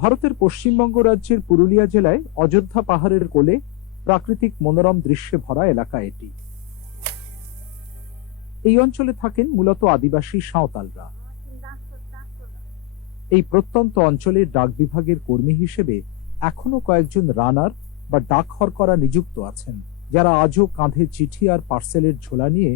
ভারতের পশ্চিমবঙ্গ রাজ্যের পুরুলিয়া জেলায় অযোধ্যা পাহাড়ের কোলে প্রাকৃতিক মনোরম দৃশ্যে ভরা এলাকা এটি। এই অঞ্চলে থাকেন মূলত আদিবাসী সাঁওতালরা। এই প্রত্যন্ত অঞ্চলের ডাক বিভাগের কর্মী হিসেবে এখনো কয়েকজন রানার বা ডাকহরকরা নিযুক্ত আছেন, যারা আজও কাঁধে চিঠি আর পার্সেলের ঝোলা নিয়ে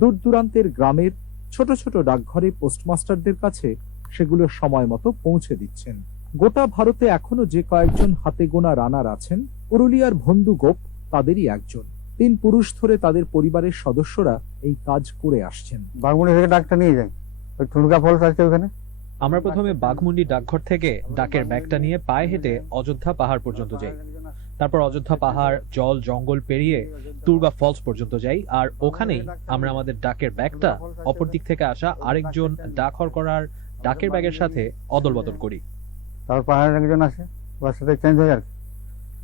দূর দূরান্তের গ্রামের ছোট ছোট ডাকঘরে পোস্টমাস্টারদের কাছে সেগুলো সময় মতো পৌঁছে দিচ্ছেন। গোটা ভারতে এখনো যে কয়েকজন হাতে গোনা রানার আছেন, পুরুলিয়ার ভন্দু গোপ তাদেরই একজন। 3 পুরুষ ধরে তাদের পরিবারের সদস্যরা এই কাজ করে আসছেন। বাগমুন্ডি থেকে ডাকটা নিয়ে যাই, ওই ঠুনকা ফলস আছে ওখানে। আমরা প্রথমে বাঘমুন্ডি ডাকঘর থেকে ডাকের ব্যাগটা নিয়ে পায়ে হেঁটে অযোধ্যা পাহাড় পর্যন্ত যাই। তারপর অযোধ্যা পাহাড়, জল জঙ্গল পেরিয়ে তুর্গা ফলস পর্যন্ত যাই, আর ওখানেই আমরা আমাদের ডাকের ব্যাগটা অপর দিক থেকে আসা আরেকজন ডাকহর করার ডাকের ব্যাগের সাথে অদল বদল করি। তারপর পাহাড়ের একজন আসে, ওর সাথে চেঞ্জ হয়ে আর কি,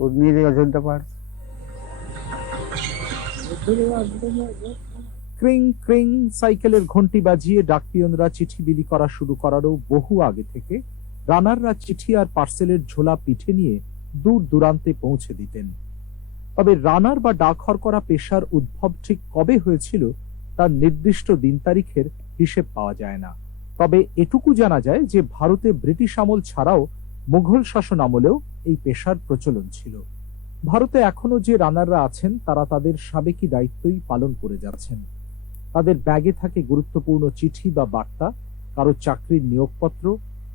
ও নিয়ে যাই অযোধ্যা পাহাড়। ক্রিং ক্রিং সাইকেলের ঘন্টি বাজিয়ে ডাকপিয়নরা চিঠি বিলি করা শুরু করারও বহু আগে থেকে রানাররা চিঠি আর পার্সেলের ঝোলা পিঠে নিয়ে দূর দূরান্তে পৌঁছে দিতেন। তবে রানার বা ডাকঘর করা পেশার উদ্ভব ঠিক কবে হয়েছিল তার নির্দিষ্ট দিন তারিখের হিসেব পাওয়া যায় না। তবে এটুকু জানা যায় যে ভারতে ব্রিটিশ আমল ছাড়াও মুঘল শাসন আমলেও এই পেশার প্রচলন ছিল। ভারতে এখনো যে রানাররা আছেন তারা তাদের সাবেকি দায়িত্বই পালন করে যাচ্ছেন। তাদের ব্যাগে থাকে গুরুত্বপূর্ণ চিঠি বা বার্তা, কারো চাকরির নিয়োগপত্র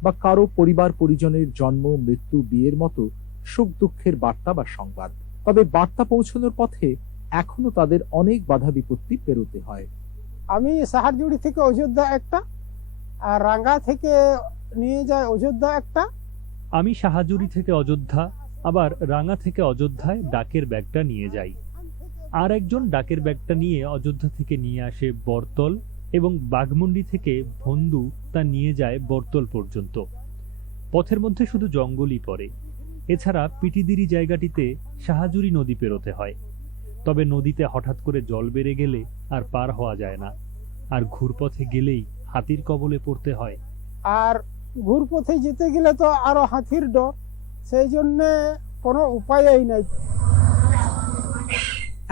বা কারো পরিবার পরিজনের জন্ম, মৃত্যু, বিয়ের মতো সুখ দুঃখের বার্তা বা সংবাদ। তবে বার্তা পৌঁছানোর পথে এখনো তাদের অনেক বাধা বিপত্তি পেরোতে হয়। আমি সাহারজুড়ি থেকে অযোধ্যা একটা, আর রাঙ্গা থেকে নিয়ে যায় অযোধ্যা একটা। আমি সাহাজুরি থেকে অযোধ্যা, আবার রাঙ্গা থেকে অযোধ্যায় ডাকের ব্যাগটা নিয়ে যাই। আর একজন ডাকের ব্যাগটা নিয়ে অযোধ্যা থেকে নিয়ে আসে বর্তল, এবং বাঘমুন্ডি থেকে ভন্দু তা নিয়ে যায় বর্তল পর্যন্ত। পথের মধ্যে শুধু জঙ্গলই পড়ে। এছাড়া পিটিদিরি জায়গাটিতে সাহাজুরি নদী পেরোতে হয়। তবে নদীতে হঠাৎ করে জল বেড়ে গেলে আর পার হওয়া যায় না, আর ঘুরপথে গেলেই হাতির কবলে পড়তে হয়। আর ঘুরপথে যেতে গেলে তো আরো হাতির ডর, সেই জন্য কোনো উপায়ই নাই।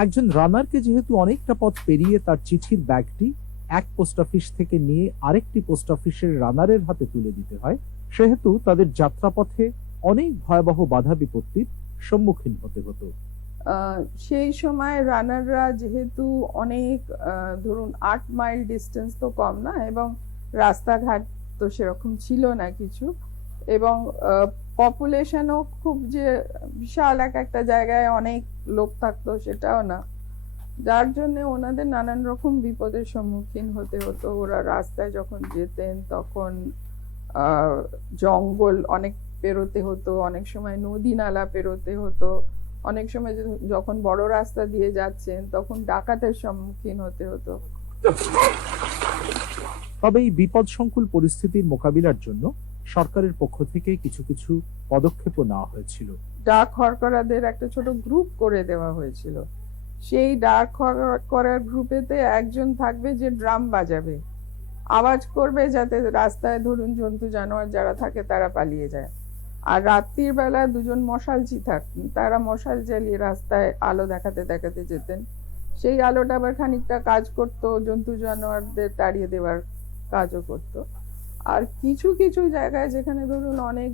একজন রানারকে যেহেতু অনেকটা পথ পেরিয়ে তার চিঠির ব্যাগটি এক পোস্ট অফিস থেকে নিয়ে আরেকটি পোস্ট অফিসের রানারের হাতে তুলে দিতে হয়, সেহেতু তাদের যাত্রাপথে অনেক ভয়াবহ বাধা বিপত্তির সম্মুখীন হতে হতো। সেই সময় রানাররা যেহেতু অনেক ধরুন 8 মাইল ডিস্টেন্স তো কম না, এবং রাস্তাঘাট তো সেরকম ছিল না কিছু, এবং পপুলেশনও খুব যে বিশাল একটা জায়গায় অনেক লোক থাকতো সেটাও না, যার জন্য ওনাদের নানান রকম বিপদের সম্মুখীন হতে হতো। ওরা রাস্তায় যখন যেতেন তখন জঙ্গল অনেক পেরোতে হতো, অনেক সময় নদী নালা পেরোতে হতো, অনেক সময় যখন বড় রাস্তা দিয়ে যাচ্ছেন তখন ডাকাতের সম্মুখীন হতে হতো। তবে এই বিপদ সংকুল পরিস্থিতির মোকাবিলার জন্য সরকারের পক্ষ থেকে কিছু কিছু পদক্ষেপও নেওয়া হয়েছিল। ডাক হরকরাদের একটা ছোট গ্রুপ করে দেওয়া হয়েছিল। সেই ডাক হরকরার গ্রুপেতে একজন থাকবে যে ড্রাম বাজাবে, আওয়াজ করবে যাতে রাস্তায় ধরুন জন্তু জানোয়ার যারা থাকে তারা পালিয়ে যায়। আর রাত্রির বেলা 2 জন মশালচি থাকতেন, তারা মশাল জ্বালিয়ে রাস্তায় আলো দেখাতে দেখাতে যেতেন। সেই আলোটা আবার খানিকটা কাজ করতো, জন্তু জানোয়ারদের তাড়িয়ে দেওয়ার কাজও করতো। আর কিছু কিছু জায়গায় যেখানে ধরুন অনেক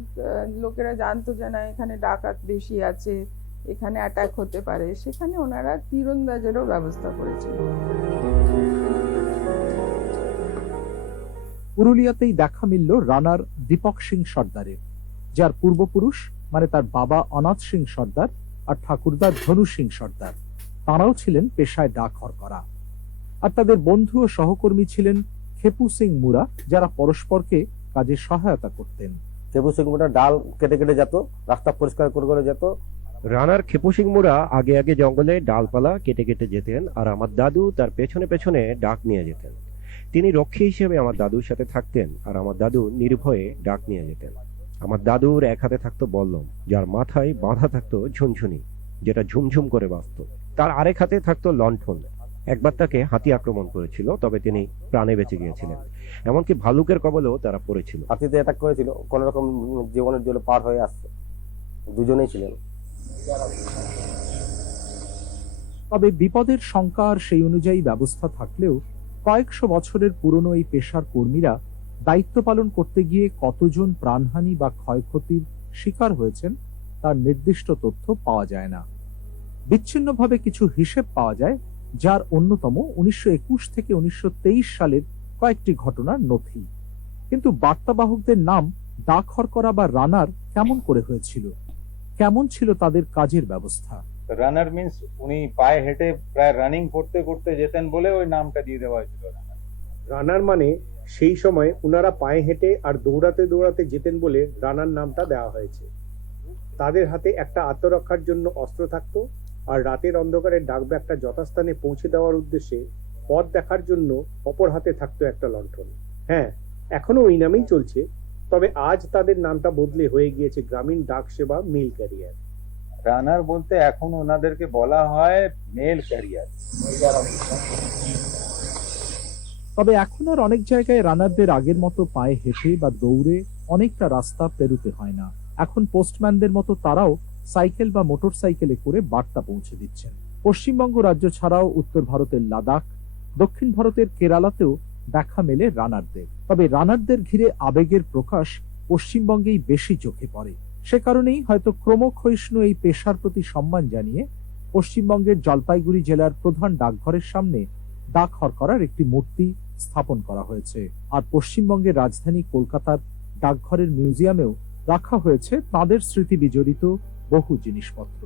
লোকেরা জানতো যে না এখানে ডাকাত বেশি আছে, এখানে অ্যাটাক হতে পারে, সেখানে ওনারা তীরন্দাজেরও ব্যবস্থা করেছিল। পুরুলিয়াতেই দেখা মিলল রানার দীপক সিং সর্দারের, যার পূর্বপুরুষ মানে তার বাবা অনাথ সিং সর্দার আর ঠাকুরদা ধনু সিং সর্দার, তারাও ছিলেন পেশায় ডাক হরকরা। আর তাদের বন্ধু ও সহকর্মী ছিলেন খেপু সিং মুরা, যারা পরস্পরকে কাজে সহায়তা করতেন। খেপু সিং মুরা ডাল কেটে কেটে যেত, রাস্তা পরিষ্কার করে করে যেত। রানার খেপু সিং মুরা আগে আগে জঙ্গলে ডালপালা কেটে কেটে যেতেন, আর আমার দাদু তার পেছনে পেছনে ডাক নিয়ে যেতেন। তিনি রক্ষী হিসেবে আমার দাদুর সাথে থাকতেন, আর আমার দাদু নির্ভয়ে ডাক নিয়ে যেতেন। আমার দাদুর এক হাতে থাকতো বল্লম, যার মাথায় বাঁধা থাকতো ঝুনঝুনি, যেটা ঝুমঝুম করে বাজত। তার আরেক হাতে থাকতো লণ্ঠন, একবার তাকে হাতি আক্রমণ করেছিল, তবে তিনি প্রাণে বেঁচে গিয়েছিলেন। এমনকি ভালুকের কবলেও তারা পড়েছিল। হাতিতে অ্যাটাক করেছিল, কোন রকম জীবনের জন্য পার হয়ে আসছে, দুজনেই ছিলেন। তবে বিপদের শঙ্কা আর সেই অনুযায়ী ব্যবস্থা থাকলেও কয়েকশো বছরের পুরনো এই পেশার কর্মীরা দায়িত্ব পালন করতে গিয়ে কতজন প্রাণহানি বা ক্ষয়ক্ষতির শিকার হয়েছেন তার নির্দিষ্ট তথ্য পাওয়া যায় না। বিচ্ছিন্নভাবে কিছু হিসেব পাওয়া যায়, যার অন্যতম 1921 থেকে 1923 সালের কয়েকটি ঘটনার নথি। কিন্তু বার্তাবাহকদের নাম ডাকঘর করা বা রানার কেমন করে হয়েছিল? কেমন ছিল তাদের কাজের ব্যবস্থা? রানার মিন্স উনি পায়ে হেঁটে প্রায় রানিং করতে করতে যেতেন বলে ওই নামটা দিয়ে দেওয়া হয়েছিল রানার। রানার মানে সেই সময় উনারা পায়ে হেঁটে আর দৌড়াতে দৌড়াতে যেতেন বলে রানার নামটা দেওয়া হয়েছে। তাদের হাতে একটা আত্মরক্ষার জন্য অস্ত্র থাকতো, আর রাতের অন্ধকারে ডাকব্যাগটা যথাস্থানে পৌঁছে দেওয়ার উদ্দেশ্যে পথ দেখার জন্য অপর হাতে থাকতো একটা লণ্ঠন। হ্যাঁ, এখনো ওই নামেই চলছে, তবে আজ তাদের নামটা বদলে হয়ে গিয়েছে গ্রামীণ ডাক সেবা মেল ক্যারিয়ার। রানার বলতে এখন ওনাদেরকে বলা হয় মেল ক্যারিয়ার। তবে এখন আর অনেক জায়গায় রানারদের আগের মতো পায়ে হেঁটে বা দৌড়ে অনেকটা রাস্তা পেরোতে হয় না। এখন পোস্টম্যানদের মতো তারাও সাইকেল বা মোটর সাইকেলে করে বার্তা পৌঁছে দিচ্ছেন। পশ্চিমবঙ্গ রাজ্য ছাড়াও উত্তর ভারতের লাদাখ, দক্ষিণ ভারতের কেরালাতেও দেখা মেলে রানারদের। তবে রানারদের ঘিরে আবেগের প্রকাশ পশ্চিমবঙ্গেই বেশি চোখে পড়ে। সে কারণেই হয়তো ক্রমক্ষয়িষ্ণু এই পেশার প্রতি সম্মান জানিয়ে পশ্চিমবঙ্গের জলপাইগুড়ি জেলার প্রধান ডাকঘরের সামনে ডাকঘর করার একটি মূর্তি স্থাপন করা হয়েছে। আর পশ্চিমবঙ্গের রাজধানী কলকাতার ডাকঘরের মিউজিয়ামেও রাখা হয়েছে তাদের স্মৃতি বিজড়িত বহু জিনিসপত্র।